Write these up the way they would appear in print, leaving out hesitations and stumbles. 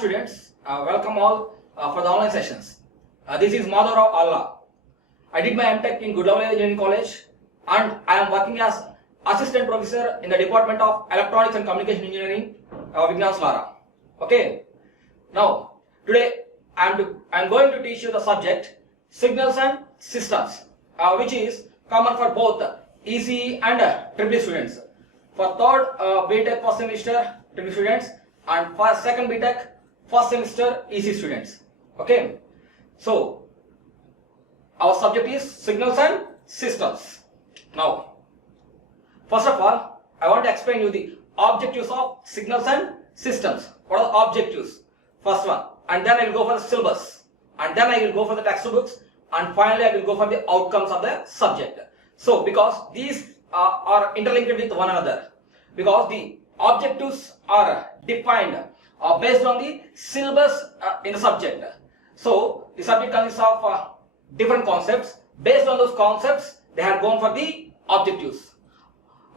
students, welcome all for the online sessions. This is Madhurao Allah. I did my M.Tech in Goodlove Engineering College and I am working as assistant professor in the Department of Electronics and Communication Engineering, Vignan Slara. Okay. Now, today I am going to teach you the subject Signals and Systems, which is common for both ECE and EEE students. For third B.Tech first semester EEE students and for second B.Tech first semester ECE students. Okay. So, our subject is Signals and Systems. Now, first of all, I want to explain you the objectives of Signals and Systems. What are the objectives? First one, and then I will go for the syllabus, and then I will go for the textbooks, and finally I will go for the outcomes of the subject. So, because these are interlinked with one another, because the objectives are defined based on the syllabus in the subject. So, the subject consists of different concepts. Based on those concepts, they have gone for the objectives,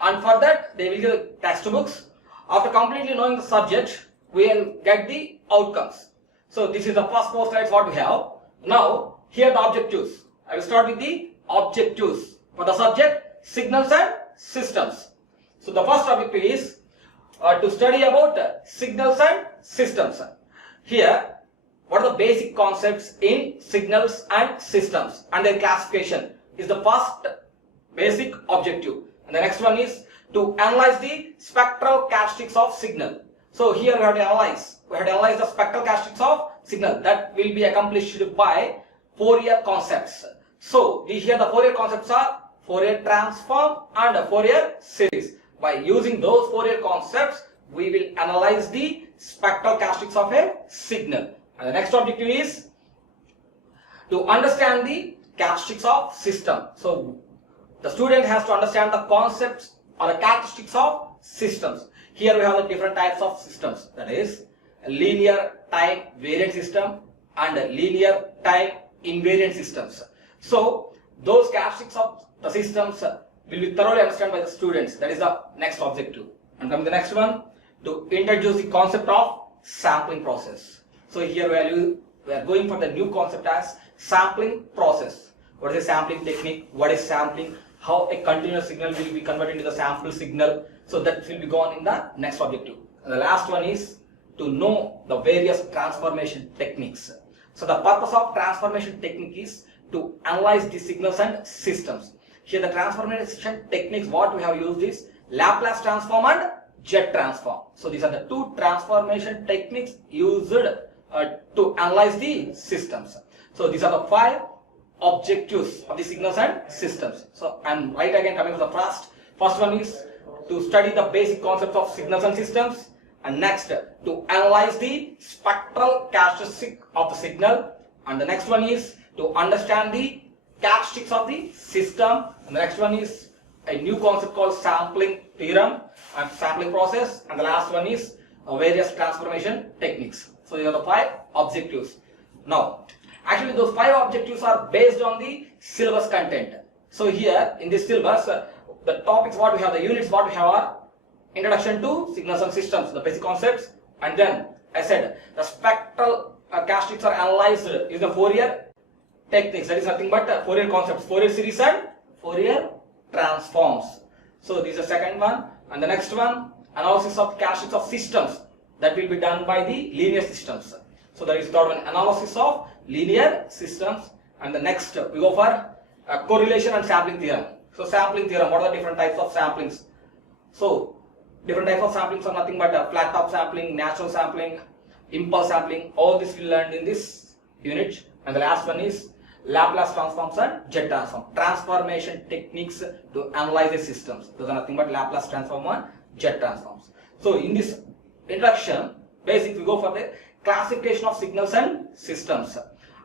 and for that they will get textbooks. After completely knowing the subject, we will get the outcomes. So this is the first 4 slides what we have. Now here the objectives. I will start with the objectives for the subject Signals and Systems. So the first objective is to study about signals and systems. Here, what are the basic concepts in signals and systems and their classification is the first basic objective. And the next one is to analyze the spectral characteristics of signal. So here we have to analyze the spectral characteristics of signal. That will be accomplished by Fourier concepts. So here the Fourier concepts are Fourier transform and Fourier series. By using those Fourier concepts, we will analyze the spectral characteristics of a signal. And the next objective is to understand the characteristics of system. So the student has to understand the concepts or the characteristics of systems. Here we have the different types of systems, that is a linear time variant system and a linear time invariant systems. So those characteristics of the systems will be thoroughly understood by the students. That is the next objective. And coming to the next one, to introduce the concept of sampling process. So here we are going for the new concept as sampling process. What is a sampling technique? What is sampling? How a continuous signal will be converted into the sample signal. So that will be gone in the next objective. And the last one is to know the various transformation techniques. So the purpose of transformation technique is to analyze the signals and systems. Here the transformation techniques what we have used is Laplace transform and jet transform. So these are the two transformation techniques used to analyze the systems. So these are the 5 objectives of the signals and systems. So I'm right again coming to the first one is to study the basic concepts of signals and systems, and next to analyze the spectral characteristic of the signal, and the next one is to understand the characteristics of the system, and the next one is a new concept called sampling theorem and sampling process, and the last one is various transformation techniques. So these are the 5 objectives. Now actually those 5 objectives are based on the syllabus content. So here in this syllabus, the topics what we have, the units what we have are introduction to signals and systems, the basic concepts, and then I said the spectral characteristics are analyzed is the Fourier techniques. That is nothing but Fourier concepts, Fourier series and Fourier transforms. So this is the second one, and the next one analysis of characteristics of systems, that will be done by the linear systems. So that is the third one, analysis of linear systems, and the next we go for correlation and sampling theorem. So sampling theorem, what are the different types of samplings? So different types of samplings are nothing but flat top sampling, natural sampling, impulse sampling. All this we learned in this unit. And the last one is Laplace transforms and jet transform. Transformation techniques to analyze the systems. Those are nothing but Laplace transform and jet transforms. So in this introduction, basically we go for the classification of signals and systems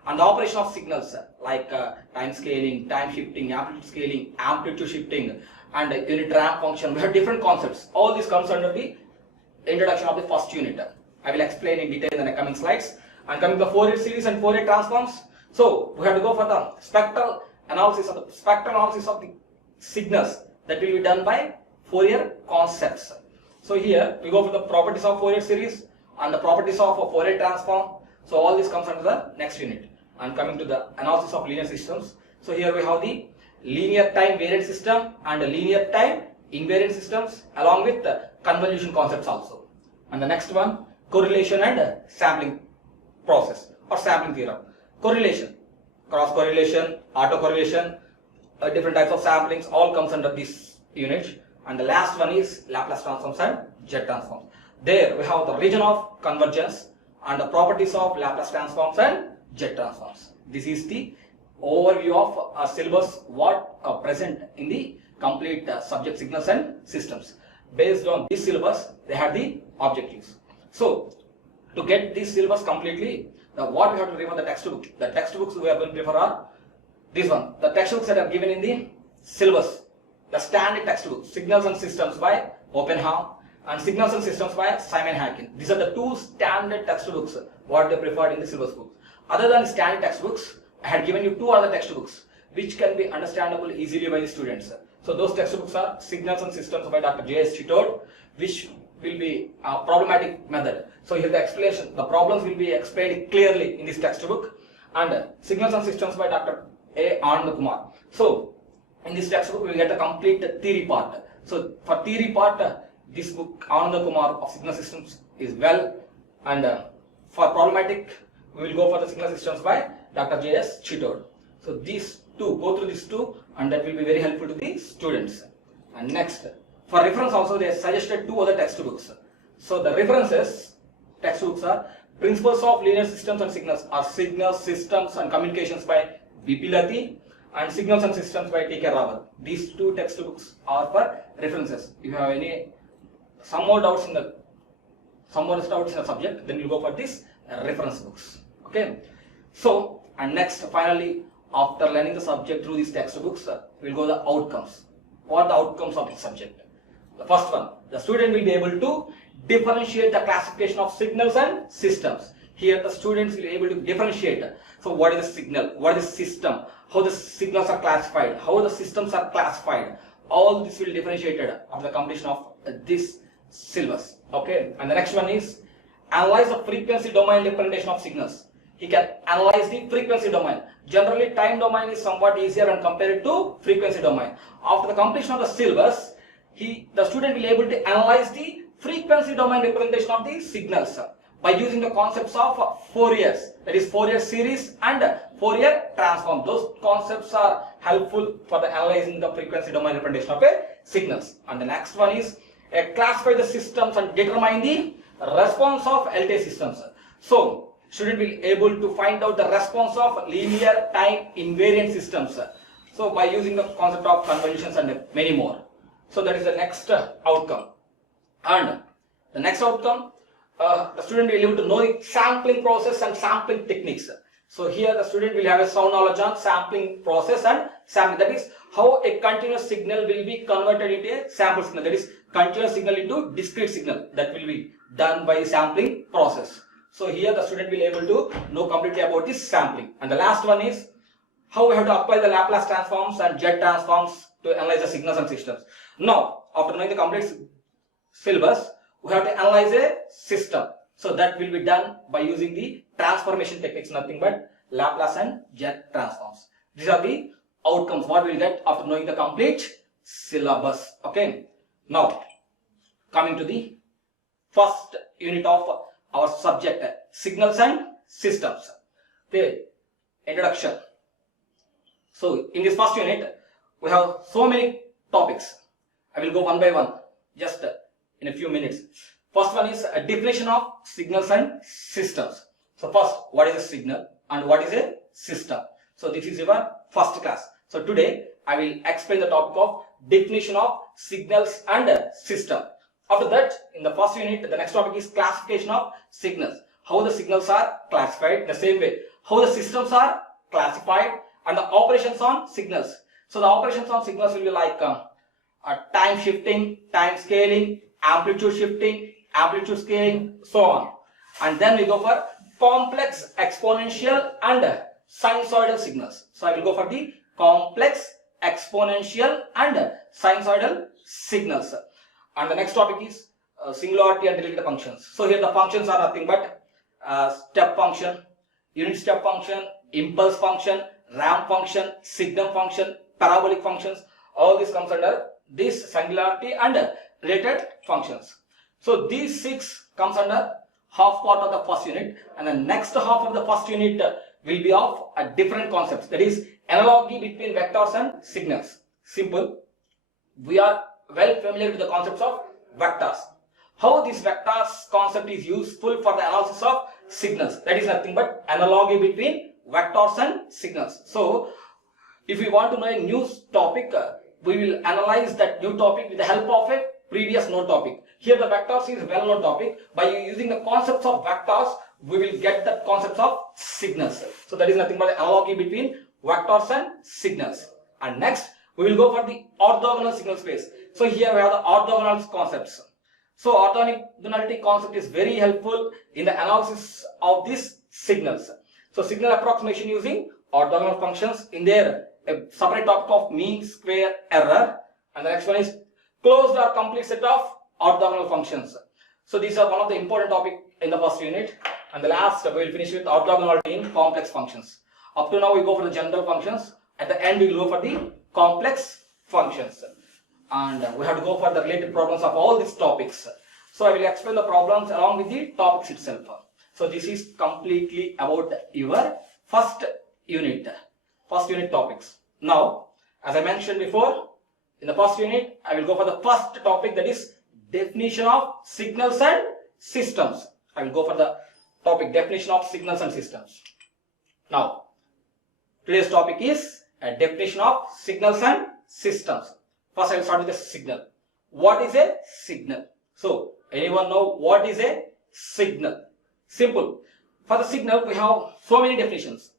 and the operation of signals like time scaling, time shifting, amplitude scaling, amplitude shifting, and unit ramp function. We have different concepts. All this comes under the introduction of the first unit. I will explain in detail in the coming slides. And coming to the Fourier series and Fourier transforms. So we have to go for the spectral analysis of the signals, that will be done by Fourier concepts. So here we go for the properties of Fourier series and the properties of a Fourier transform. So all this comes under the next unit. And coming to the analysis of linear systems. So here we have the linear time variant system and linear time invariant systems along with the convolution concepts also. And the next one, correlation and sampling process or sampling theorem. Correlation, cross correlation, autocorrelation, different types of samplings, all comes under this unit. And the last one is Laplace transforms and jet transforms. There we have the region of convergence and the properties of Laplace transforms and jet transforms. This is the overview of a syllabus what present in the complete subject signals and systems. Based on this syllabus, they had the objectives. So to get this syllabus completely, what we have to remember the textbook. The textbooks we are going to refer are this one. The textbooks that are given in the syllabus. The standard textbook, Signals and Systems by Oppenheim and Signals and Systems by Simon Hacking. These are the two standard textbooks what they preferred in the syllabus book. Other than standard textbooks, I had given you two other textbooks which can be understandable easily by the students. So those textbooks are Signals and Systems by Dr. J.S. Chittold, which will be a problematic method. So here the explanation, the problems will be explained clearly in this textbook, and Signals and Systems by Dr. A. Anand Kumar. So in this textbook we will get a complete theory part. So for theory part, this book Anand Kumar of Signal Systems is well, and for problematic we will go for the Signal Systems by Dr. J.S. Chittold. So these two, go through these two, and that will be very helpful to the students. And next, for reference also they suggested two other textbooks. So the references textbooks are Principles of Linear Systems and Signals or Signals, Systems and Communications by B.P. Lati and Signals and Systems by T.K. Rawat. These two textbooks are for references. If you have any some more doubts in the subject, then you go for these reference books. Okay. So and next, finally, after learning the subject through these textbooks, we'll go the outcomes. What are the outcomes of the subject? The first one, the student will be able to differentiate the classification of signals and systems. Here the students will be able to differentiate. So what is a signal? What is a system? How the signals are classified? How the systems are classified? All this will be differentiated after the completion of this syllabus. Okay. And the next one is analyze the frequency domain representation of signals. He can analyze the frequency domain. Generally, time domain is somewhat easier when compared to frequency domain. After the completion of the syllabus, the student will be able to analyze the frequency domain representation of the signals by using the concepts of Fourier, that is Fourier series and Fourier transform. Those concepts are helpful for the analyzing the frequency domain representation of signals. And the next one is classify the systems and determine the response of LTI systems. So student will be able to find out the response of linear time invariant systems. So by using the concept of convolutions and many more. So that is the next outcome. And the next outcome, the student will be able to know the sampling process and sampling techniques. So here the student will have a sound knowledge on sampling process and sampling. That is how a continuous signal will be converted into a sample signal. That is continuous signal into discrete signal. That will be done by sampling process. So here the student will be able to know completely about this sampling. And the last one is how we have to apply the Laplace transforms and jet transforms to analyze the signals and systems. Now, after knowing the complete syllabus, we have to analyze a system. So that will be done by using the transformation techniques, nothing but Laplace and jet transforms. These are the outcomes what we will get after knowing the complete syllabus. Okay. Now, coming to the first unit of our subject, signals and systems. The introduction. So in this first unit, we have so many topics. I will go one by one, just in a few minutes. First one is a definition of signals and systems. So first, what is a signal and what is a system? So this is your first class. So today, I will explain the topic of definition of signals and system. After that, in the first unit, the next topic is classification of signals. How the signals are classified, the same way. How the systems are classified and the operations on signals. So the operations on signals will be like time shifting, time scaling, amplitude shifting, amplitude scaling, so on. And then we go for complex exponential and sinusoidal signals. So I will go for the complex exponential and sinusoidal signals. And the next topic is singularity and related functions. So here the functions are nothing but step function, unit step function, impulse function, ramp function, signum function, parabolic functions. All this comes under this singularity and related functions. So these 6 comes under half part of the first unit, and the next half of the first unit will be of a different concepts, that is analogy between vectors and signals. Simple. We are well familiar with the concepts of vectors. How this vectors concept is useful for the analysis of signals, that is nothing but analogy between vectors and signals. So if we want to know a new topic, we will analyze that new topic with the help of a previous known topic. Here the vectors is well known topic. By using the concepts of vectors, we will get the concepts of signals. So that is nothing but the analogy between vectors and signals. And next we will go for the orthogonal signal space. So here we have the orthogonal concepts. So orthogonality concept is very helpful in the analysis of these signals. So signal approximation using orthogonal functions. In there, a separate topic of mean square error, and the next one is closed or complete set of orthogonal functions. So these are one of the important topic in the first unit, and the last we will finish with orthogonality in complex functions. Up to now we go for the general functions. At the end we will go for the complex functions, and we have to go for the related problems of all these topics. So I will explain the problems along with the topics itself. So this is completely about your first unit topics. Now, as I mentioned before, in the first unit I will go for the first topic, that is definition of signals and systems. I will go for the topic definition of signals and systems. Now, today's topic is a definition of signals and systems. First I will start with a signal. What is a signal? So anyone know what is a signal? Simple. For the signal we have so many definitions.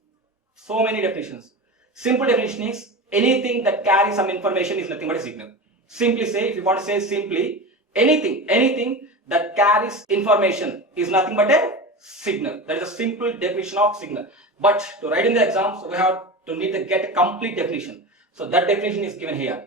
Simple definition is anything that carries some information is nothing but a signal. Simply say, if you want to say simply, anything that carries information is nothing but a signal. That is a simple definition of signal. But to write in the exams, we have to need to get a complete definition. So that definition is given here.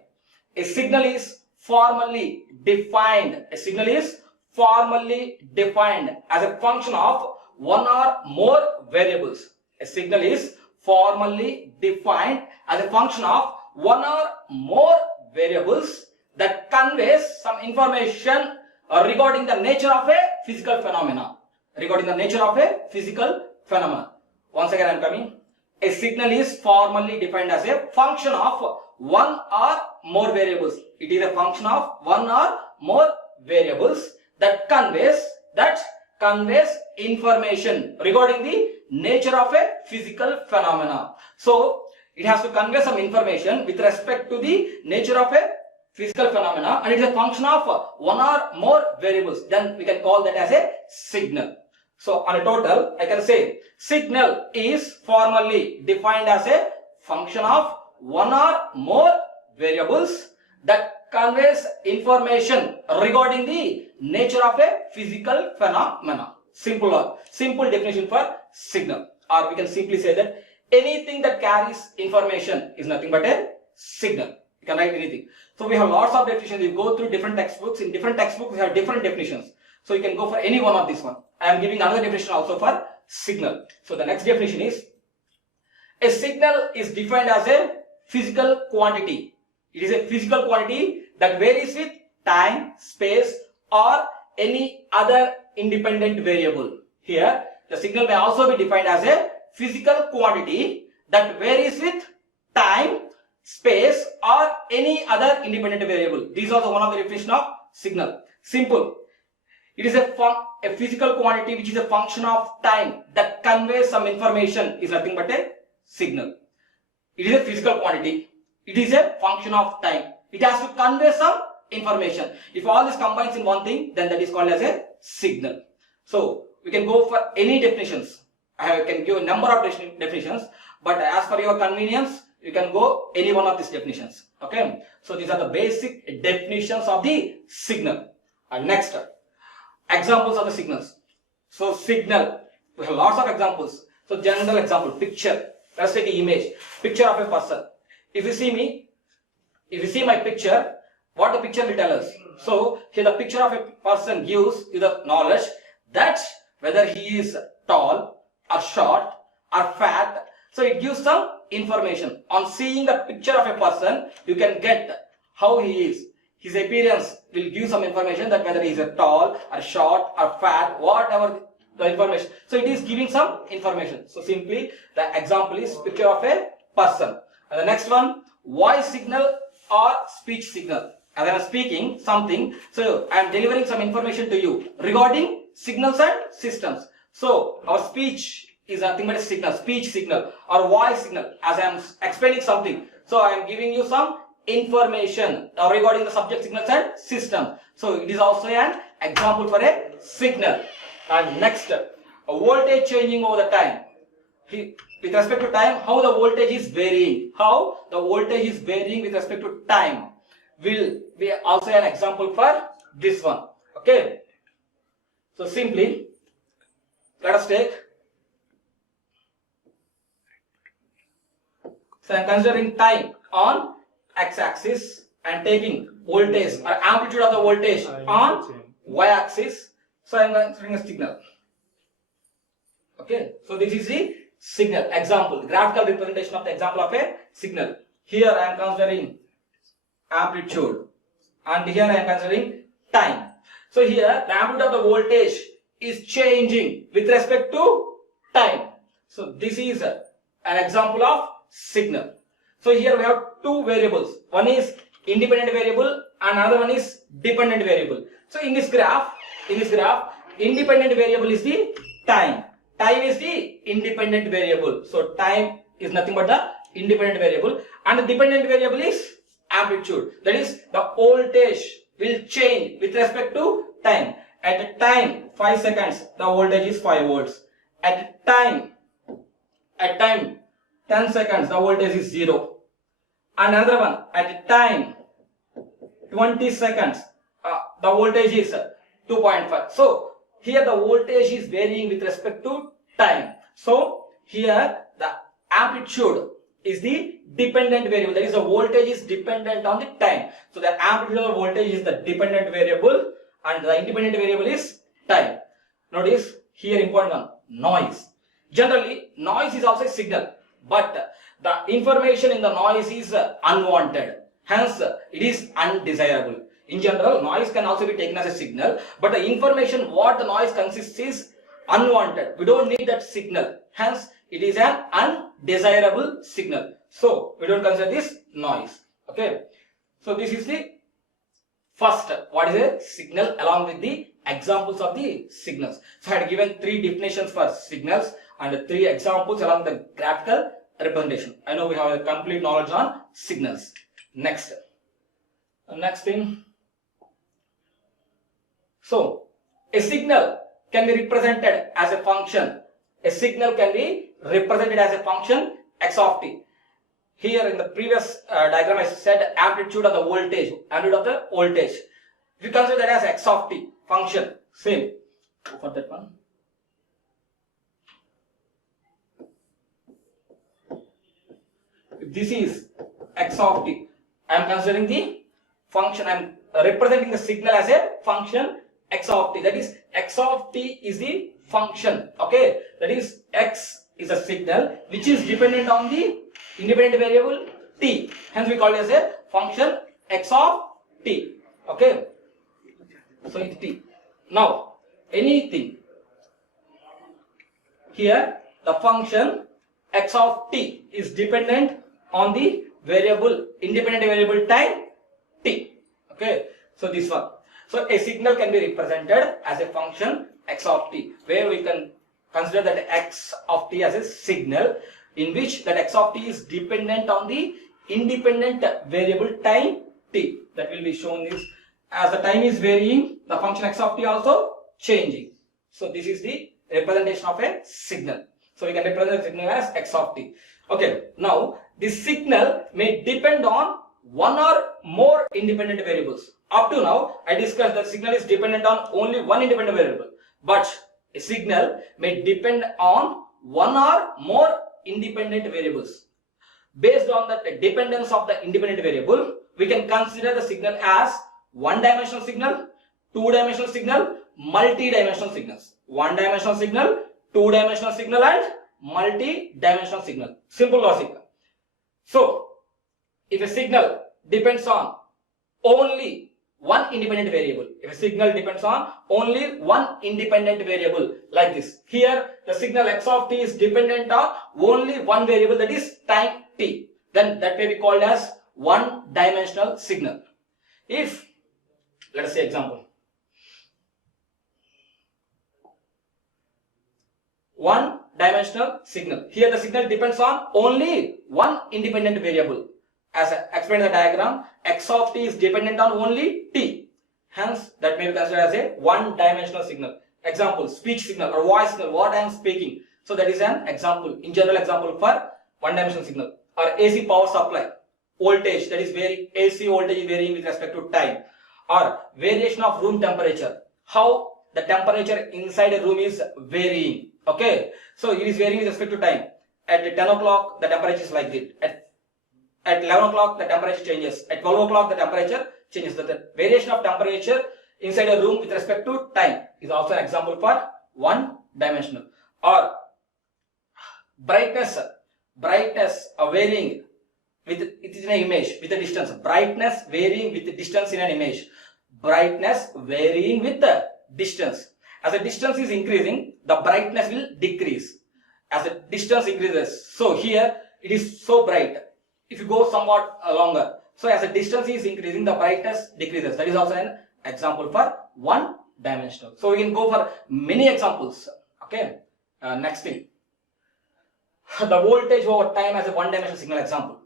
A signal is formally defined. A signal is formally defined as a function of one or more variables. A signal is formally defined as a function of one or more variables that conveys some information regarding the nature of a physical phenomena. Once again I am coming. A signal is formally defined as a function of one or more variables. It is a function of one or more variables that conveys information regarding the nature of a physical phenomena. So it has to convey some information with respect to the nature of a physical phenomena, and it is a function of one or more variables. Then we can call that as a signal. So on a total, I can say signal is formally defined as a function of one or more variables that conveys information regarding the nature of a physical phenomena. Simple definition for signal. Or we can simply say that anything that carries information is nothing but a signal. You can write anything. So we have lots of definitions. You go through different textbooks. In different textbooks, we have different definitions. So you can go for any one of this one. I am giving another definition also for signal. So the next definition is, a signal is defined as a physical quantity. It is a physical quantity that varies with time, space, or any other independent variable. Here, the signal may also be defined as a physical quantity that varies with time, space, or any other independent variable. These are one of the definition of signal. Simple. It is a physical quantity which is a function of time that conveys some information is nothing but a signal. It is a physical quantity. It is a function of time. It has to convey some information. If all this combines in one thing, then that is called as a signal. So we can go for any definitions. I can give a number of definitions, but as per your convenience, you can go any one of these definitions. Okay. So these are the basic definitions of the signal. And next, examples of the signals. So signal, we have lots of examples. So general example, picture. Let's take an image, picture of a person. If you see me, if you see my picture, what the picture will tell us? So here the picture of a person gives you the knowledge that whether he is tall or short or fat. So it gives some information. On seeing the picture of a person, you can get how he is. His appearance will give some information that whether he is tall or short or fat, whatever the information. So it is giving some information. So simply the example is picture of a person. And the next one, voice signal or speech signal. As I am speaking something, so I am delivering some information to you regarding signals and systems. So our speech is nothing but a signal, speech signal or voice signal. As I am explaining something, so I am giving you some information regarding the subject, signals and system. So it is also an example for a signal. And next, a voltage changing over the time. With respect to time, how the voltage is varying. How the voltage is varying with respect to time will be also an example for this one. Okay. So simply, let us take. So I am considering time on x-axis and taking voltage or amplitude of the voltage on y-axis. So I am considering a signal. Okay. So this is the signal example, graphical representation of the example of a signal. Here I am considering amplitude and here I am considering time. So here the amplitude of the voltage is changing with respect to time. So this is an example of signal. So here we have two variables. One is independent variable and another one is dependent variable. So in this graph, independent variable is the time. Time is the independent variable. So time is nothing but the independent variable and the dependent variable is amplitude. That is the voltage will change with respect to time. At time 5 seconds the voltage is 5 volts. At time 10 seconds the voltage is 0. Another one at time 20 seconds the voltage is 2.5. So here the voltage is varying with respect to time. So here the amplitude is the dependent variable. That is the voltage is dependent on the time. So the amplitude of the voltage is the dependent variable and the independent variable is time. Notice here important one, noise. Generally noise is also a signal, but the information in the noise is unwanted. Hence it is undesirable. In general, noise can also be taken as a signal, but the information what the noise consists is unwanted. We don't need that signal. Hence, it is an undesirable signal. So, we don't consider this noise. Okay. So, this is the first. What is a signal along with the examples of the signals. So, I had given 3 definitions for signals and 3 examples along the graphical representation. I know we have a complete knowledge on signals. Next thing. So, a signal can be represented as a function. A signal can be represented as a function x of t. Here in the previous diagram I said amplitude of the voltage. If you consider that as x of t function, same. Go for that one. If this is x of t, I am considering the function. I am representing the signal as a function x of t. That is x of t is the function. Okay, that is x is a signal which is dependent on the independent variable t. Hence we call it as a function x of t. Okay, so it's t. Now anything here the function x of t is dependent on the variable independent variable time t. Okay, so this one. So a signal can be represented as a function x of t, where we can consider that x of t as a signal in which that x of t is dependent on the independent variable time t. That will be shown is as the time is varying, the function x of t also changing. So this is the representation of a signal. So we can represent the signal as x of t. Okay, now this signal may depend on one or more independent variables. Up to now, I discussed that signal is dependent on only one independent variable. But a signal may depend on one or more independent variables. Based on the dependence of the independent variable, we can consider the signal as one-dimensional signal, two-dimensional signal, multi-dimensional signals. One-dimensional signal, two-dimensional signal, and multi-dimensional signal. Simple logic. So, if a signal depends on only one independent variable, if a signal depends on only one independent variable like this, here the signal x of t is dependent on only one variable, that is time t, then that may be called as one-dimensional signal. If, let us say example, one-dimensional signal, here the signal depends on only one independent variable. As I explained in the diagram, x of t is dependent on only t. Hence, that may be considered as a one-dimensional signal. Example, speech signal or voice signal, what I am speaking. So that is an example, in general example for one-dimensional signal. Or AC power supply, voltage, that is varying, AC voltage is varying with respect to time. Or variation of room temperature, how the temperature inside a room is varying. Okay, so it is varying with respect to time. At 10 o'clock, the temperature is like this. At 11 o'clock, the temperature changes. At 12 o'clock, the temperature changes. So the variation of temperature inside a room with respect to time is also an example for one-dimensional. Or brightness varying with it is an image with the distance. Brightness varying with the distance in an image. Brightness varying with the distance. As the distance is increasing, the brightness will decrease. As the distance increases, so here it is so bright. If you go somewhat longer, so as the distance is increasing, the brightness decreases. That is also an example for one-dimensional. So we can go for many examples. Okay. Next thing, the voltage over time as a one-dimensional signal example.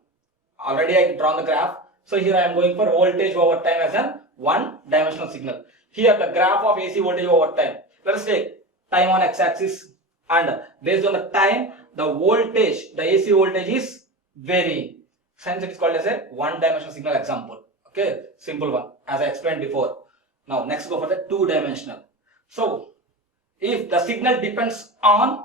Already I drawn the graph. So here I am going for voltage over time as a one-dimensional signal. Here the graph of AC voltage over time. Let us take time on x-axis, and based on the time, the voltage, the AC voltage is varying. Hence it is called as a one-dimensional signal example. Okay, simple one as I explained before. Now next go for the two-dimensional. So if the signal depends on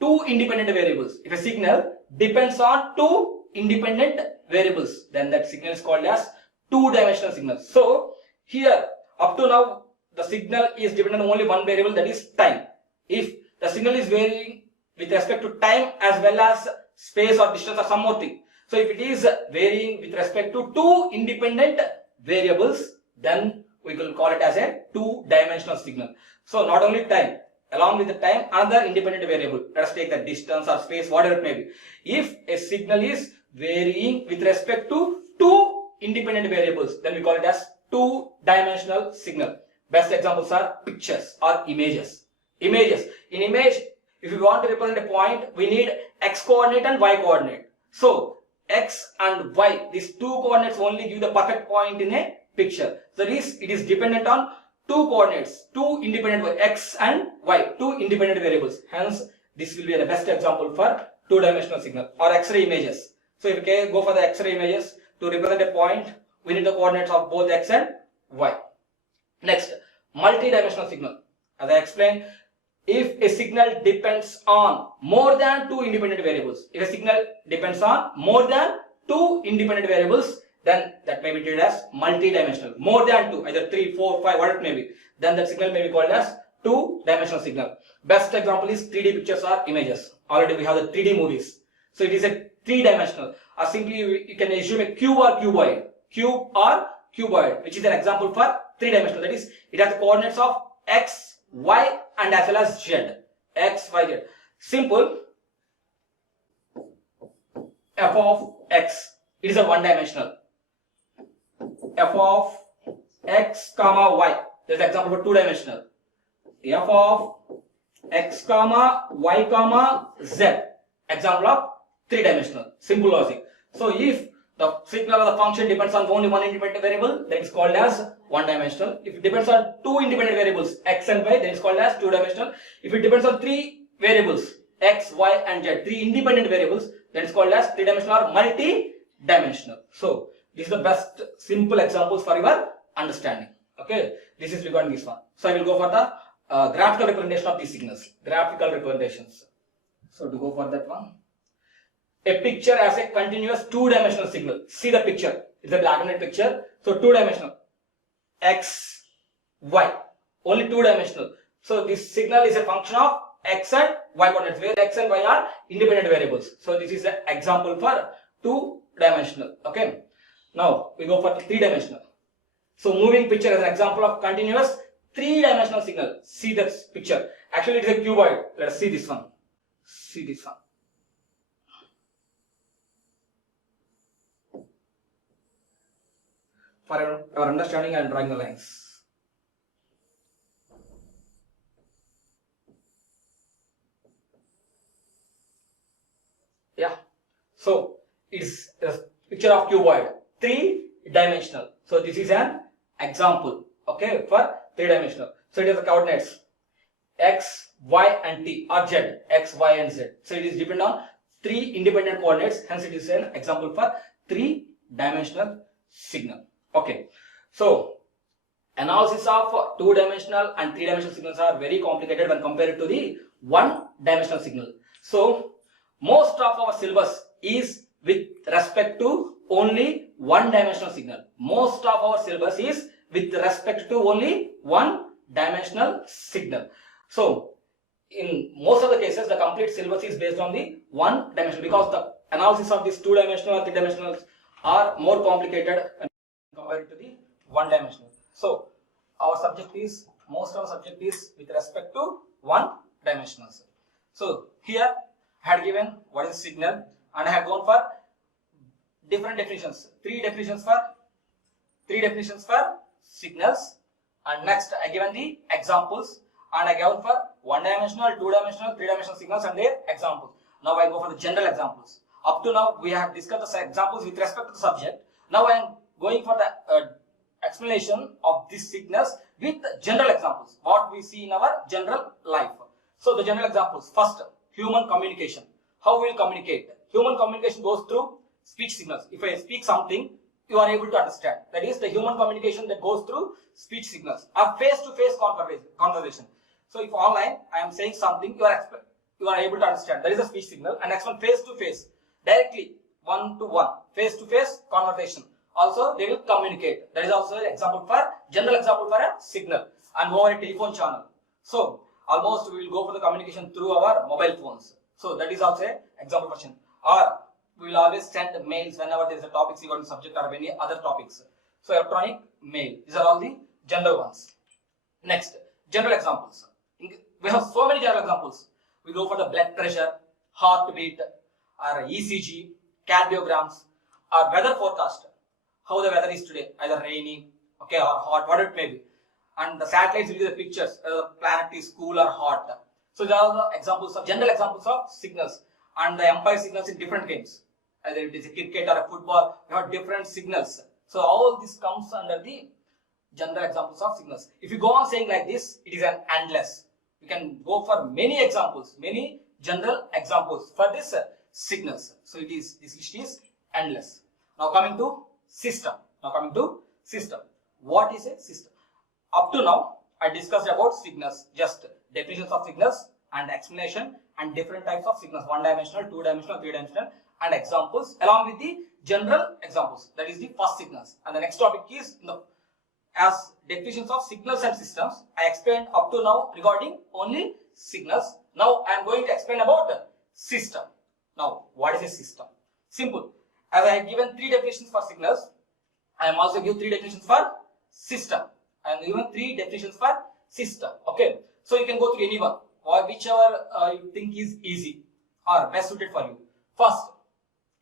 two independent variables, if a signal depends on two independent variables, then that signal is called as two-dimensional signal. So here up to now the signal is dependent on only one variable, that is time. If the signal is varying with respect to time as well as space or distance or some more thing. So if it is varying with respect to two independent variables, then we will call it as a two-dimensional signal. So not only time, along with the time, another independent variable. Let us take the distance or space, whatever it may be. If a signal is varying with respect to two independent variables, then we call it as two-dimensional signal. Best examples are pictures or images. Images. In image, if we want to represent a point, we need x coordinate and y coordinate. So x and y, these two coordinates only give the perfect point in a picture. So it is dependent on two coordinates, two independent x and y, two independent variables. Hence, this will be the best example for two-dimensional signal. Or X-ray images. So if we go for the X-ray images, to represent a point, we need the coordinates of both x and y. Next, multi-dimensional signal. As I explained, if a signal depends on more than two independent variables, if a signal depends on more than two independent variables, then that may be treated as multi-dimensional. More than two, either 3, 4, 5, whatever it may be, then that signal may be called as two-dimensional signal. Best example is 3D pictures or images. Already we have the 3D movies. So it is a three-dimensional. Or simply you can assume a cube or cuboid. Cube or cuboid, which is an example for three-dimensional. That is, it has the coordinates of x, y and as well as z. X, y, z. Simple. F of x. It is a one-dimensional. F of x comma y. There is an example for two-dimensional. F of x comma y comma z. Example of three-dimensional. Simple logic. So if the signal or the function depends on only one independent variable, that is called as one-dimensional. If it depends on two independent variables, x and y, that is called as two-dimensional. If it depends on three variables, x, y and z, three independent variables, that is called as three-dimensional or multi-dimensional. So this is the best simple examples for your understanding. Okay, this is regarding this one. So I will go for the graphical representation of these signals. Graphical representations. So to go for that one, a picture as a continuous two-dimensional signal. See the picture. It's a black and white picture. So two-dimensional. x, y, only two-dimensional. So this signal is a function of x and y coordinates, where x and y are independent variables. So this is an example for two-dimensional. Okay. Now we go for the three-dimensional. So moving picture is an example of continuous three-dimensional signal. See this picture. Actually, it is a cuboid. Let us see this one. See this one. For our understanding, I am drawing the lines. Yeah. So it's a picture of cuboid, three-dimensional. So this is an example, okay, for three-dimensional. So it is the coordinates x, y, and t or z, x, y, and z. So it is depend on three independent coordinates. Hence, it is an example for three-dimensional signal. Okay. So analysis of two-dimensional and three-dimensional signals are very complicated when compared to the one-dimensional signal. So most of our syllabus is with respect to only one-dimensional signal. Most of our syllabus is with respect to only one-dimensional signal. So in most of the cases, the complete syllabus is based on the one-dimensional, because the analysis of these two-dimensional and three-dimensional are more complicated compared to the one-dimensional. So our subject is, most of our subject is with respect to one-dimensional. So here I had given what is signal, and I had gone for different definitions. Three definitions for signals, and next I given the examples, and I given for one-dimensional, two-dimensional, three-dimensional signals and their examples. Now I go for the general examples. Up to now we have discussed the examples with respect to the subject. Now I am going for the explanation of these signals with general examples, what we see in our general life. So the general examples, first, human communication. How we will communicate? Human communication goes through speech signals. If I speak something, you are able to understand. That is the human communication that goes through speech signals or face-to-face conversation. So if online I am saying something, you are able to understand. That is a speech signal. And next one, face-to-face, directly, one-to-one, face-to-face conversation. Also they will communicate. That is also an example for general example for a signal. And over a telephone channel. So almost we will go for the communication through our mobile phones. So that is also an example question. Or we will always send mails whenever there is a topic regarding subject or any other topics. So electronic mail. These are all the general ones. Next, general examples. We have so many general examples. We go for the blood pressure, heartbeat, or ECG, cardiograms, or weather forecast. How the weather is today, either rainy, okay, or hot, whatever it may be. And the satellites will be the pictures, the planet is cool or hot. So there are the examples of general examples of signals, and the umpire signals in different games. Either it is a cricket or a football, we have different signals. So all this comes under the general examples of signals. If you go on saying like this, it is an endless. We can go for many examples, many general examples for this signals. So it is, this list is endless. Now coming to system. What is a system? Up to now, I discussed about signals, just definitions of signals and explanation and different types of signals, one-dimensional, two-dimensional, three-dimensional, and examples along with the general examples. That is the first signals. And the next topic is as definitions of signals and systems. I explained up to now regarding only signals. Now I am going to explain about the system. Now what is a system? Simple. As I have given three definitions for signals, I am also give three definitions for system. I am given three definitions for system. Okay. So you can go through anyone or whichever you think is easy or best suited for you. First,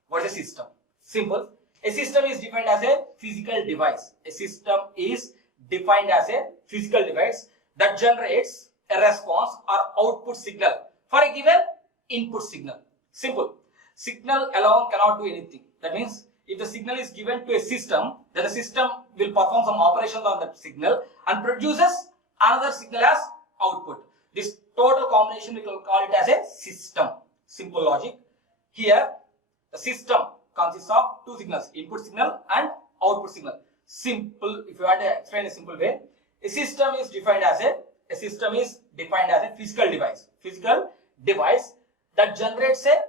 what is a system? Simple. A system is defined as a physical device. A system is defined as a physical device that generates a response or output signal for a given input signal. Simple. Signal alone cannot do anything. That means if the signal is given to a system, then the system will perform some operations on that signal and produces another signal as output. This total combination we will call it as a system. Simple logic. Here the system consists of two signals, input signal and output signal. Simple, if you want to explain a simple way, a system is defined as a physical device. Physical device that generates a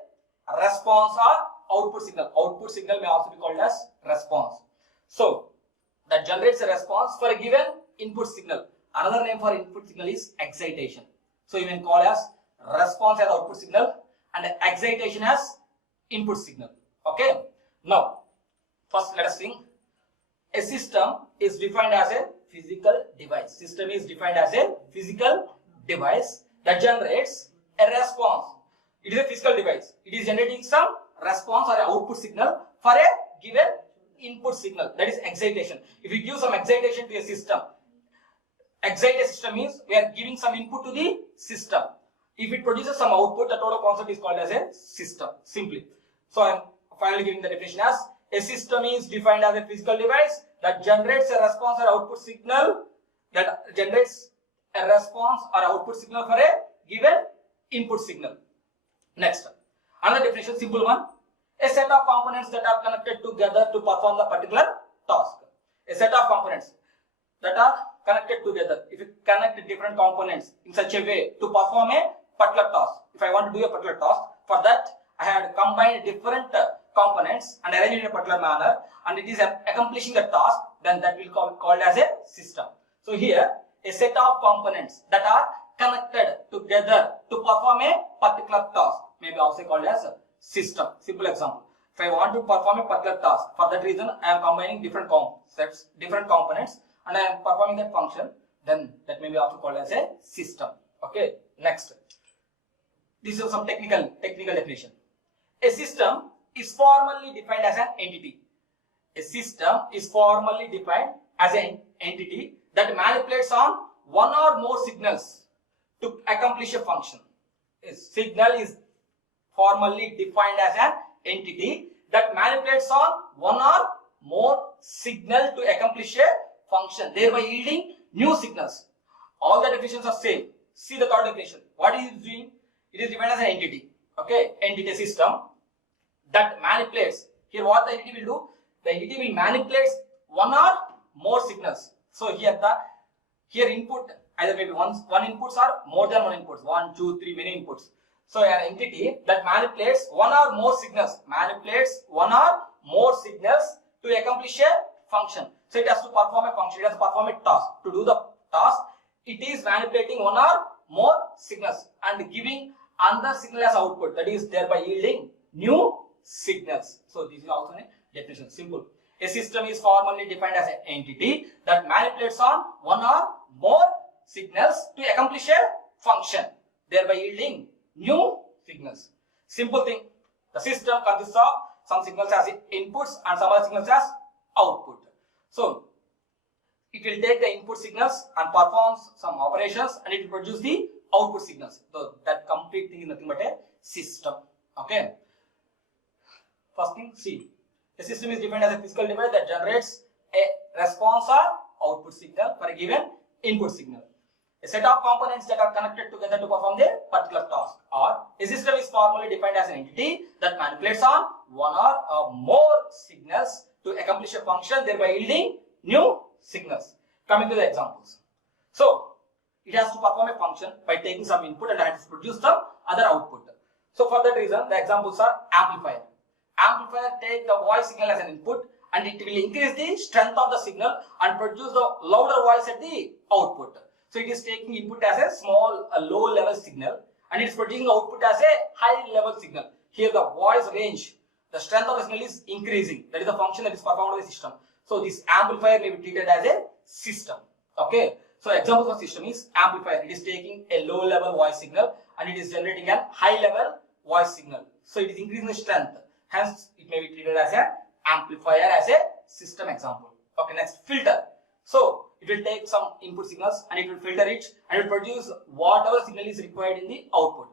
response or output signal. Output signal may also be called as response. So that generates a response for a given input signal. Another name for input signal is excitation. So you can call as response as output signal and excitation as input signal. Okay. Now, first let us think. A system is defined as a physical device. System is defined as a physical device that generates a response. It is a physical device. It is generating some response or output signal for a given input signal, that is excitation. If we give some excitation to a system, excite a system means we are giving some input to the system. If it produces some output, the total concept is called as a system, simply. So I am finally giving the definition as a system is defined as a physical device that generates a response or output signal, that generates a response or output signal for a given input signal. Next, another definition, simple one. A set of components that are connected together to perform the particular task. A set of components that are connected together. If you connect different components in such a way to perform a particular task. If I want to do a particular task, for that I had combined different components and arranged in a particular manner, and it is accomplishing the task, then that will be called as a system. So here, a set of components that are connected together to perform a particular task may be also called as a system. Simple example. If I want to perform a particular task, for that reason I am combining different concepts, different components, and I am performing that function, then that may be also called as a system. Okay. Next, this is some technical definition. A system is formally defined as an entity. A system is formally defined as an entity that manipulates on one or more signals to accomplish a function. A signal is formally defined as an entity that manipulates on one or more signal to accomplish a function, thereby yielding new signals. All the definitions are same. See the third definition. What is it doing? It is defined as an entity. Okay, entity system that manipulates. Here what the entity will do? The entity will manipulate one or more signals. So here input either maybe one inputs or more than one inputs. 1, 2, 3, many inputs. So an entity that manipulates one or more signals, to accomplish a function. So it has to perform a function, it has to perform a task. To do the task, it is manipulating one or more signals and giving another signal as output, that is thereby yielding new signals. So this is also a definition, simple. A system is formally defined as an entity that manipulates on one or more signals to accomplish a function, thereby yielding new signals. Simple thing. The system consists of some signals as inputs and some other signals as output. So it will take the input signals and performs some operations, and it will produce the output signals. So that complete thing is nothing but a system. Okay. First thing, see. A system is defined as a physical device that generates a response or output signal for a given input signal. A set of components that are connected together to perform the particular task. Or a system is formally defined as an entity that manipulates on one or more signals to accomplish a function, thereby yielding new signals. Coming to the examples. So it has to perform a function by taking some input and has to produce some other output. So for that reason, the examples are amplifier. Amplifier take the voice signal as an input, and it will increase the strength of the signal and produce the louder voice at the output. So it is taking input as a low level signal, and it is producing output as a high level signal. Here the voice range, the strength of the signal is increasing. That is the function that is performed by the system. So this amplifier may be treated as a system. Okay. So example for system is amplifier. It is taking a low level voice signal and it is generating a high level voice signal. So it is increasing the strength. Hence it may be treated as an amplifier as a system example. Okay, next, filter. So it will take some input signals and it will filter it and it will produce whatever signal is required in the output.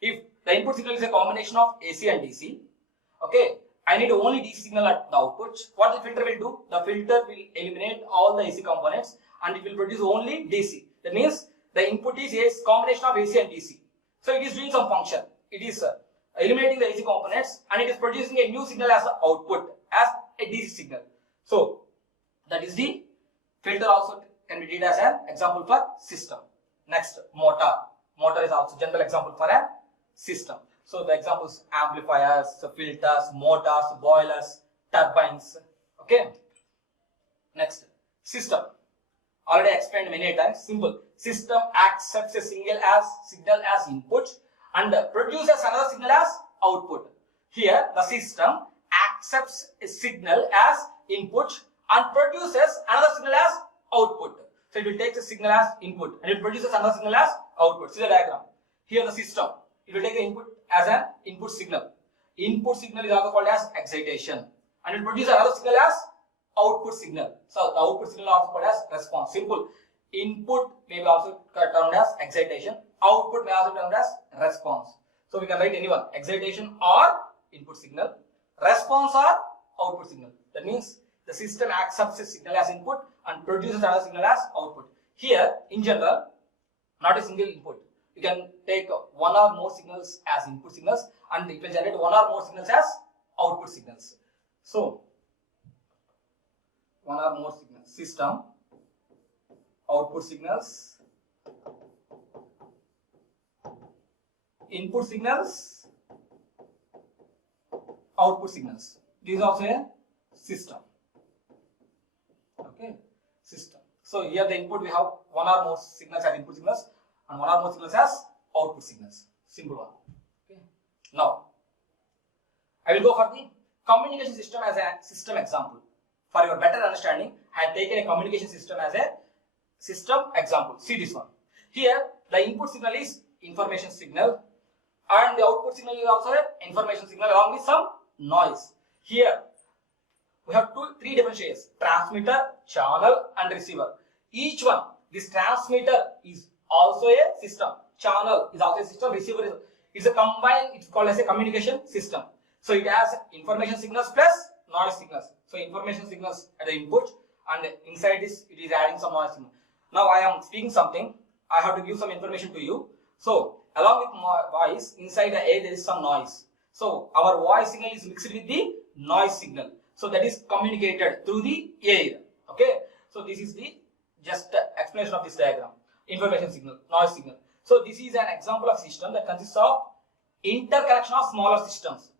If the input signal is a combination of AC and DC, okay, I need only DC signal at the output. What the filter will do? The filter will eliminate all the AC components and it will produce only DC. That means the input is a combination of AC and DC. So it is doing some function. It is eliminating the AC components and it is producing a new signal as the output, as a DC signal. So that is the filter. Also can be treated as an example for system. Next, motor. Motor is also general example for a system. So the examples: amplifiers, filters, motors, boilers, turbines. Okay. Next, System. Already explained many times. Simple. System accepts a signal as input and produces another signal as output. Here the system accepts a signal as input and produces another signal as output. So it will take the signal as input and it produces another signal as output. See the diagram. Here the system, it will take the input as an input signal. Input signal is also called as excitation and it produces another signal as output signal. So the output signal is also called as response. Simple. Input may be also termed as excitation. Output may also be termed as response. So we can write anyone, excitation or input signal, response or output signal. That means the system accepts a signal as input and produces another signal as output. Here in general, not a single input. You can take one or more signals as input signals and it will generate one or more signals as output signals. So one or more signals. System, output signals, input signals, output signals. This is also a system. Okay, system. So here the input we have one or more signals as input signals and one or more signals as output signals. Simple one. Okay. Now I will go for the communication system as a system example. For your better understanding, I have taken a communication system as a system example. See this one. Here the input signal is information signal and the output signal is also an information signal along with some noise. Here we have three different shades: transmitter, channel and receiver. Each one, this transmitter is also a system, channel is also a system, receiver is a combined, it's called as a communication system. So it has information signals plus noise signals. So information signals at the input and inside this it is adding some noise signal. Now I am speaking something, I have to give some information to you. So along with my voice, inside the air there is some noise. So our voice signal is mixed with the noise signal. So that is communicated through the air. Okay. So this is the just explanation of this diagram. Information signal, noise signal. So this is an example of system that consists of interconnection of smaller systems.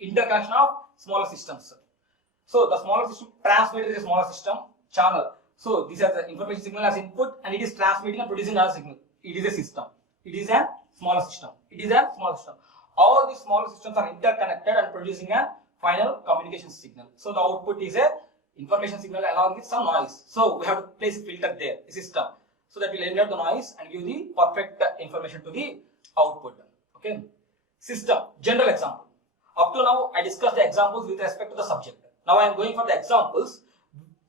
Interconnection of smaller systems. So the smaller system, transmitter is a smaller system, channel. So this has the information signal as input and it is transmitting and producing another signal. It is a system. It is a smaller system. It is a small system. All these smaller systems are interconnected and producing a final communication signal. So the output is a information signal along with some noise. So we have to place a filter there, a system, so that will eliminate the noise and give the perfect information to the output. Okay. System, general example. Up to now I discussed the examples with respect to the subject. Now I am going for the examples,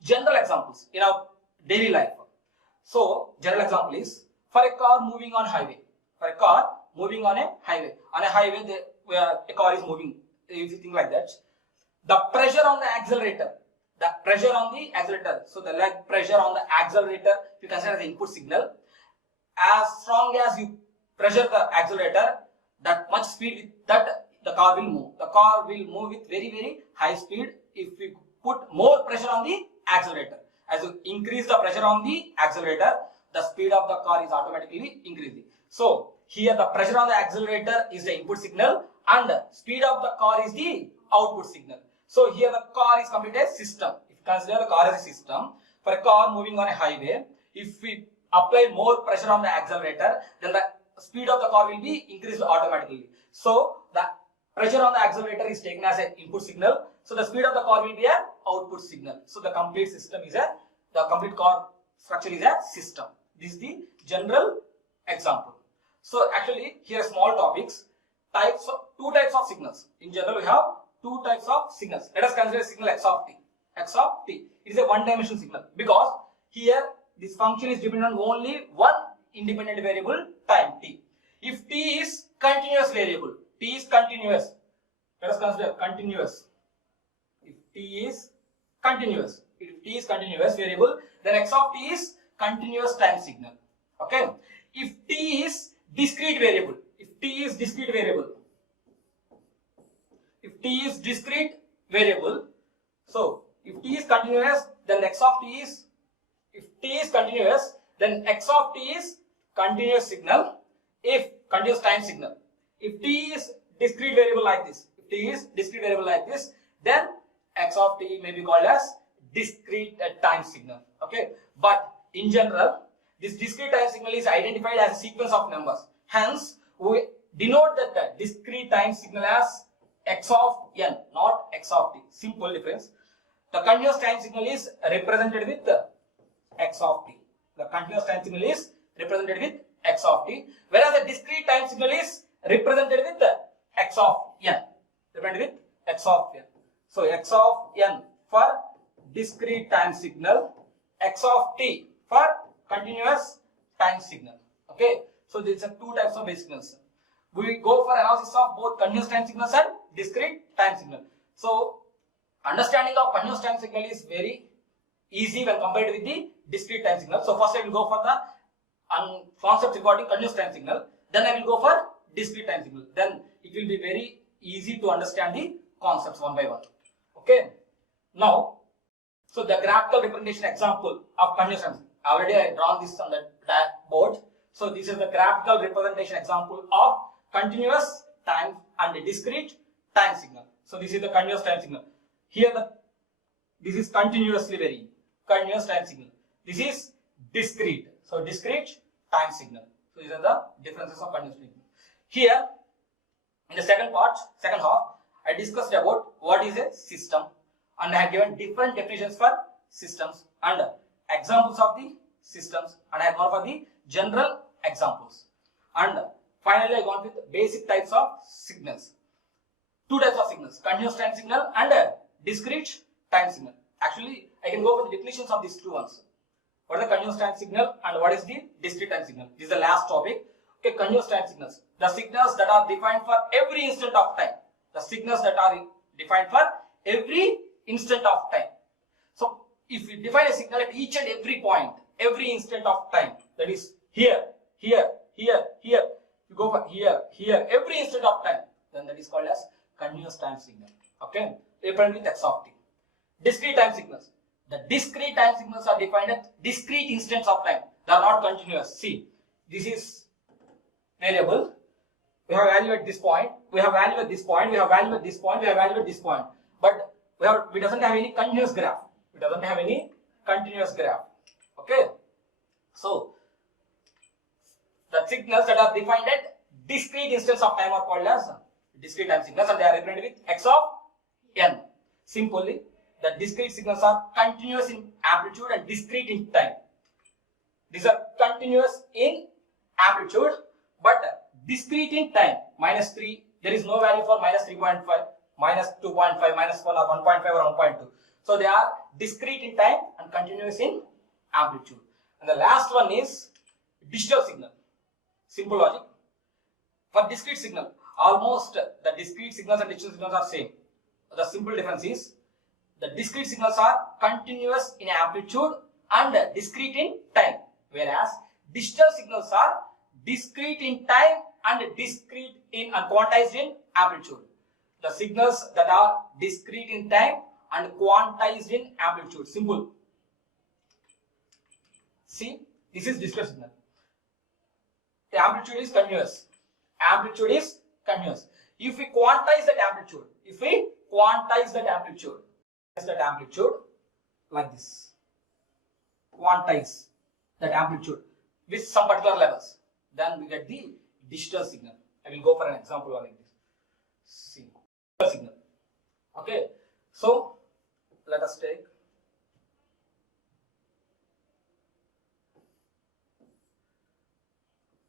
general examples in our daily life. So general example is for a car moving on highway. For a car moving on a highway. On a highway where a car is moving, everything like that. The pressure on the accelerator. The pressure on the accelerator. So the leg pressure on the accelerator you consider as the input signal. As strong as you pressure the accelerator, that much speed with that the car will move. The car will move with very high speed if we put more pressure on the accelerator. As you increase the pressure on the accelerator, the speed of the car is automatically increasing. So here the pressure on the accelerator is the input signal and the speed of the car is the output signal. So here the car is completely a system. If you consider the car as a system, for a car moving on a highway, if we apply more pressure on the accelerator, then the speed of the car will be increased automatically. So the pressure on the accelerator is taken as an input signal. So the speed of the car will be an output signal. So the complete system is the complete car structure is a system. This is the general example. So actually here small topics, two types of signals. In general we have two types of signals. Let us consider signal x of t. X of t. It is a one-dimensional signal because here this function is dependent on only one independent variable, time t. If t is continuous variable, t is continuous. Let us consider continuous. If t is continuous variable, then x of t is continuous time signal. Okay. If t is discrete variable, so if t is continuous, then x of t is, if t is continuous, then x of t is continuous signal, if continuous time signal. If t is discrete variable like this, then x of t may be called as discrete time signal. Okay, but in general, this discrete time signal is identified as a sequence of numbers. Hence, we denote that discrete time signal as x of n, not x of t. Simple difference. The continuous time signal is represented with x of t. The continuous time signal is represented with x of t, whereas the discrete time signal is represented with x of n. Represented with x of n. So x of n for discrete time signal, x of t for continuous time signal. Okay, so these are two types of basic signals. We go for analysis of both continuous time signals and discrete time signal. So understanding of continuous time signal is very easy when compared with the discrete time signal. So first I will go for the concepts regarding continuous time signal, then I will go for discrete time signal. Then it will be very easy to understand the concepts one by one. Okay. Now, so the graphical representation example of continuous time signal. Already I drawn this on the board. So this is the graphical representation example of continuous time and the discrete time signal. So this is the continuous time signal. Here this is continuously varying, continuous time signal. This is discrete. So discrete time signal. So these are the differences of continuous time signal. Here in the second half, I discussed about what is a system, and I have given different definitions for systems and examples of the systems, and I have gone for the general examples. And finally, I gone with basic types of signals. Two types of signals: continuous time signal and discrete time signal. Actually, I can go for the definitions of these two ones. What is the continuous time signal and what is the discrete time signal? This is the last topic. Okay, continuous time signals. The signals that are defined for every instant of time. The signals that are defined for every instant of time. So, if we define a signal at each and every point, every instant of time, that is here, here, here, here, you go for here, here, every instant of time, then that is called as continuous time signal. Okay, represented with x of t. Discrete time signals. The discrete time signals are defined at discrete instants of time. They are not continuous. See, this is variable. We have value at this point. We have value at this point. We have value at this point. We have value at this point. But we doesn't have any continuous graph. It doesn't have any continuous graph. Okay. So the signals that are defined at discrete instants of time are called as discrete time signals, and they are represented with x of n. Simply, the discrete signals are continuous in amplitude and discrete in time. These are continuous in amplitude but discrete in time. -3, there is no value for -3.5, -2.5, -1 or 1.5 or 1.2. So they are discrete in time and continuous in amplitude. And the last one is digital signal. Simple logic. For discrete signal, almost the discrete signals and digital signals are same. The simple difference is the discrete signals are continuous in amplitude and discrete in time, whereas digital signals are discrete in time and discrete in and quantized in amplitude. The signals that are discrete in time and quantized in amplitude. Simple. See, this is digital signal. The amplitude is continuous. Amplitude is continuous. If we quantize that amplitude, like this, quantize that amplitude with some particular levels, then we get the digital signal. I will go for an example like this. See, digital signal. Okay, so let us take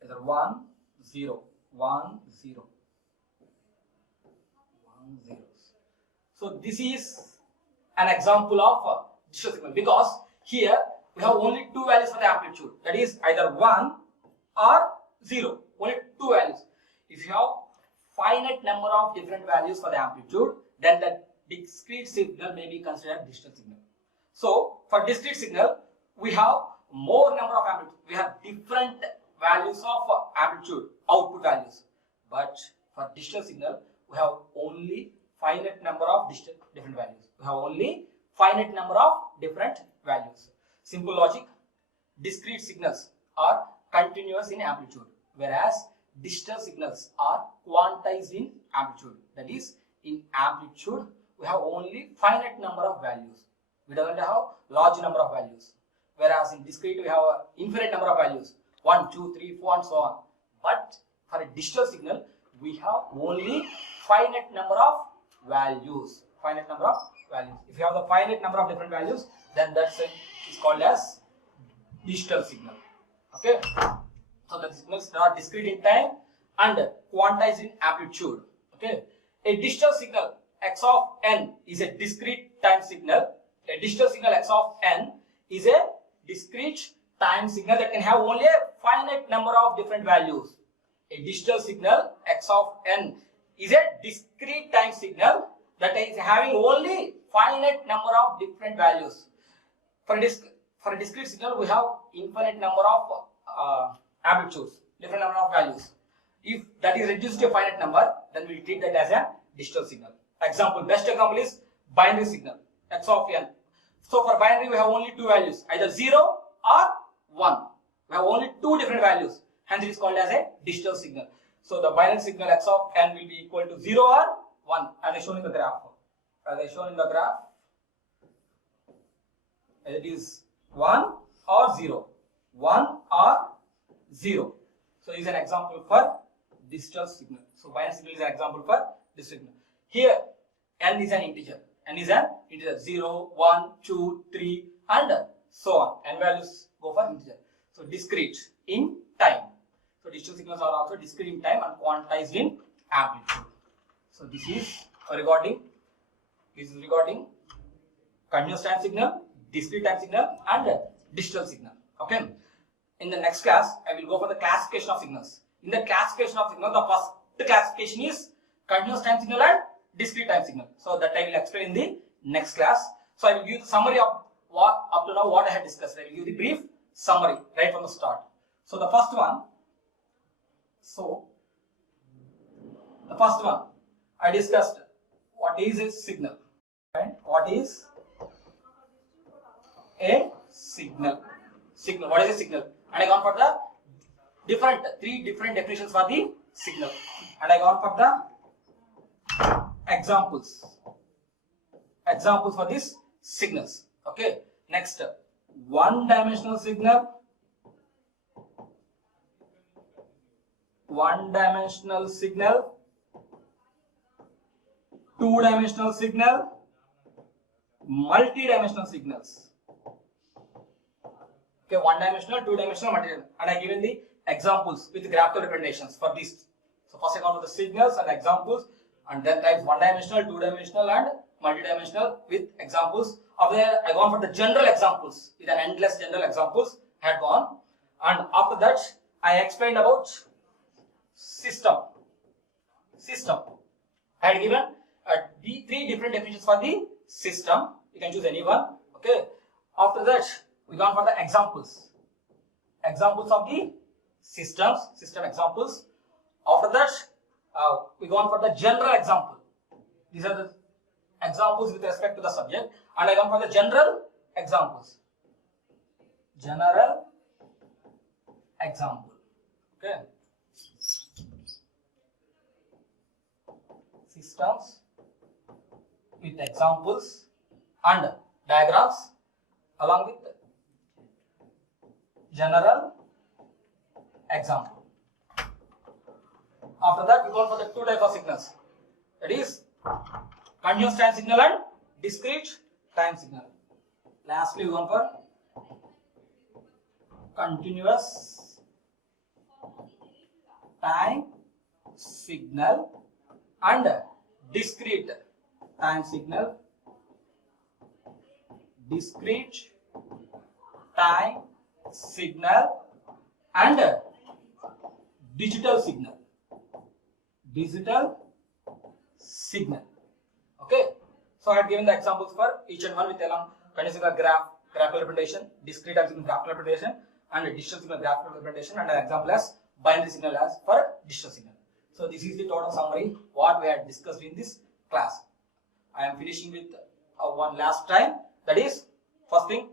either 1, 0, 1, 0, 1, 0. So this is an example of digital signal, because here we have only two values for the amplitude, that is either 1 or 0, only two values. If you have finite number of different values for the amplitude, then the discrete signal may be considered digital signal. So for discrete signal, we have more number of amplitude. We have different values of amplitude, output values. But for digital signal, we have only finite number of different values. We have only finite number of different values. Simple logic. Discrete signals are continuous in amplitude, whereas digital signals are quantized in amplitude. That is, in amplitude, we have only finite number of values. we don't have large number of values. Whereas in discrete we have an infinite number of values, 1, 2, 3, 4 and so on. But for a digital signal, we have only finite number of values. Finite number of values. If you have the finite number of different values, then that is called as digital signal. Okay. So the signals are discrete in time and quantized in amplitude. Okay. A digital signal x of n is a discrete time signal. A digital signal x of n is a discrete time signal that can have only a finite number of different values. A digital signal x of n is a discrete time signal that is having only finite number of different values. For a discrete signal, we have infinite number of amplitudes, different number of values. If that is reduced to a finite number, then we treat that as a digital signal. Example, best example is binary signal x of n. So for binary, we have only two values, either 0 or 1. We have only two different values. Hence, it is called as a digital signal. So the binary signal x of n will be equal to 0 or 1, as I shown in the graph. As I shown in the graph, it is 1 or 0. 1 or 0. So, it is an example for digital signal. So, binary signal is an example for digital signal. Here, n is an integer. N is an integer. 0, 1, 2, 3, and so on. N values go for integer. So, discrete in time. So, digital signals are also discrete in time and quantized in amplitude. So, this is regarding continuous time signal, discrete time signal, and digital signal. Okay. In the next class, I will go for the classification of signals. In the classification of signal, the first classification is continuous time signal and discrete time signal. So that I will explain in the next class. So I will give the summary of what up to now what I had discussed. I will give the brief summary right from the start. So the first one. I discussed what is a signal and what is a signal. What is a signal? And I gone for the three different definitions for the signal. And I gone for the examples for these signals. Okay. Next, one-dimensional signal, two-dimensional signal, multi-dimensional signals. Okay, one-dimensional, two-dimensional, multi-dimensional. And I given the examples with graphical representations for these. So first I gone for the signals and examples, and then types one-dimensional, two-dimensional, and multi-dimensional with examples. After that, I gone for the general examples with an endless general examples had gone, and after that I explained about system. I had given three different definitions for the system. You can choose any one. Okay. After that, we gone for the examples of the system examples. After that, we gone for the general example. These are the examples with respect to the subject, and I gone for the general examples. Okay. Systems with examples and diagrams along with general example. After that, we go for the two types of signals. That is continuous time signal and discrete time signal. Lastly, we go for continuous time signal and discrete time signal. Discrete time signal and digital signal. Okay. So I had given the examples for each and one with along continuous signal graphical representation, discrete time signal graphical representation, and digital signal graphical representation, and an example as binary signal as for digital signal. So this is the total summary what we had discussed in this class. I am finishing with one last time. That is, first thing,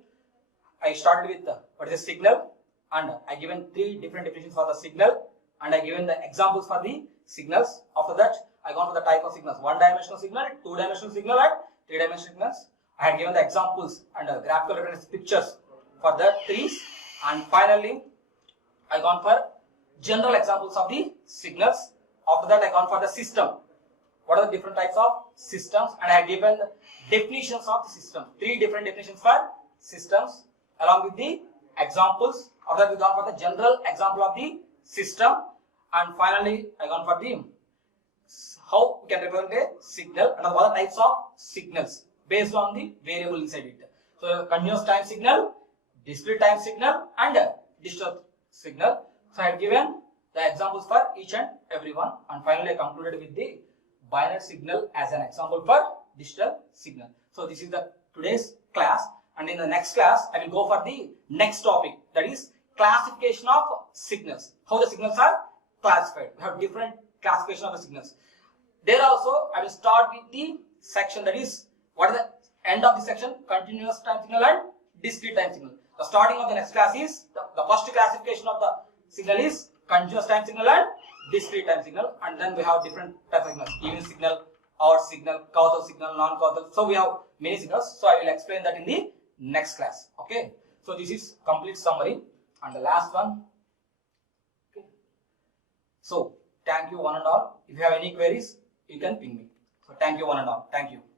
I started with what is a signal, and I given three different definitions for the signal, and I given the examples for the signals. After that, I gone for the type of signals: one-dimensional signal, two-dimensional signal, and three-dimensional signals. I had given the examples and graphical reference pictures for the trees, and finally I gone for general examples of the signals. After that I gone for the system. What are the different types of systems, and I have given definitions of the system. 3 different definitions for systems along with the examples. After that we gone for the general example of the system, and finally I gone for the how we can represent a signal and what are the types of signals based on the variable inside it. So continuous time signal, discrete time signal, and digital signal. So I have given the examples for each and every one, and finally I concluded with the binary signal as an example for digital signal. So this is the today's class, and in the next class I will go for the next topic, that is classification of signals. How the signals are classified. We have different classification of the signals. There also I will start with the section, that is what is the end of the section, continuous time signal and discrete time signal. The starting of the next class is the first classification of the signal is continuous time signal and discrete time signal, and then we have different types of signals, even signal, odd signal, causal signal, non-causal. So we have many signals. So I will explain that in the next class. Okay. So this is complete summary, and the last one. Okay. So thank you one and all. If you have any queries, you can ping me. So thank you one and all. Thank you.